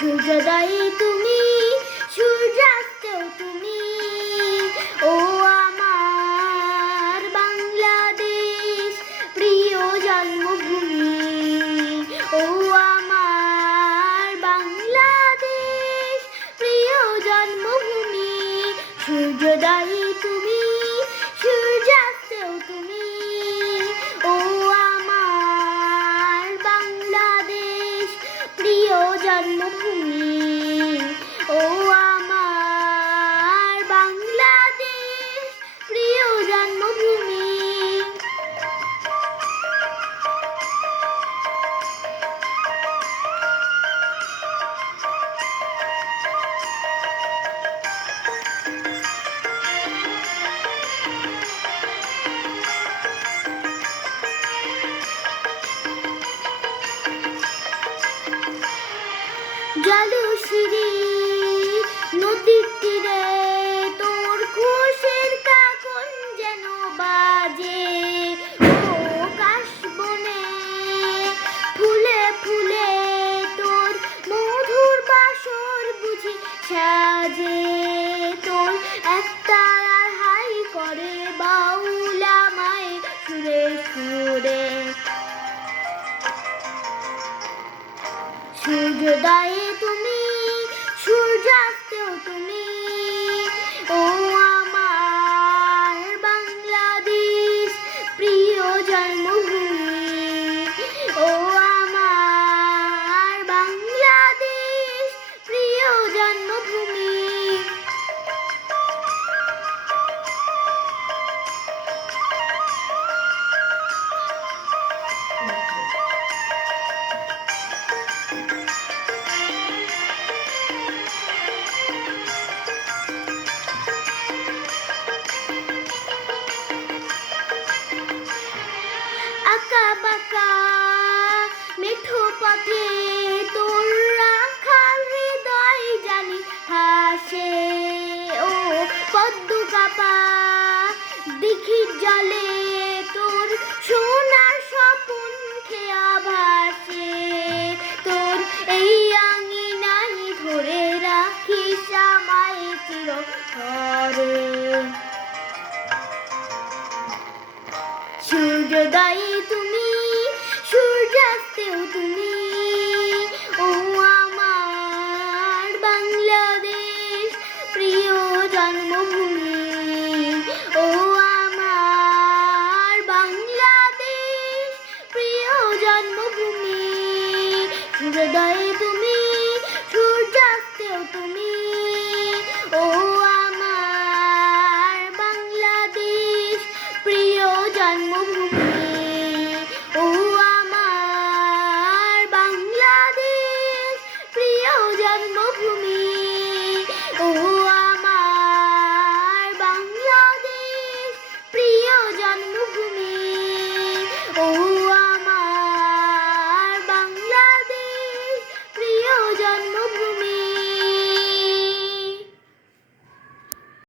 সূর্যোদয়ে তুমি, সূর্যাস্তেও তুমি, ও আমার বাংলাদেশ প্রিয় জন্মভূমি। ও আমার বাংলাদেশ প্রিয় জন্মভূমি। সূর্যোদয়ে তুমি, সূর্যাস্তেও তুমি, ও আমার বাংলাদেশ প্রিয় জন্মভূমি। ও আমার বাংলাদেশ প্রিয় জন্মভূমি। জলশিরি নদীর তীরে তোর ঘোষের কাকন যেন বাজে। ও কাশবনে ফুলে ফুলে তোর মধুর বাসর বুঝি সাজে। তোর একতারার হাই করে বাউল আমায় সুরে সুরে। সূর্যোদয়ে তুমি, সূর্যাস্তেও তুমি, ও আমার বাংলাদেশ প্রিয় জন্মভূমি। ও আমার বাংলাদেশ প্রিয় জন্মভূমি। আঁকা বাঁকা মেঠো পথে তোর রাখাল হৃদয় জানি হাসে। ও পদ্ম কাপা দিঘির জলে তোর সোনার স্বপন খেয়া ভাসে। তোর এই আঙিনাই ধরে রাখিস আমায় চিরতরে। সূর্যোদয়ে তুমি, সূর্যাস্তেও তুমি, ও আমার বাংলাদেশ প্রিয় জন্মভূমি। ও আমার বাংলাদেশ প্রিয় জন্মভূমি। সূর্যোদয়ে তুমি।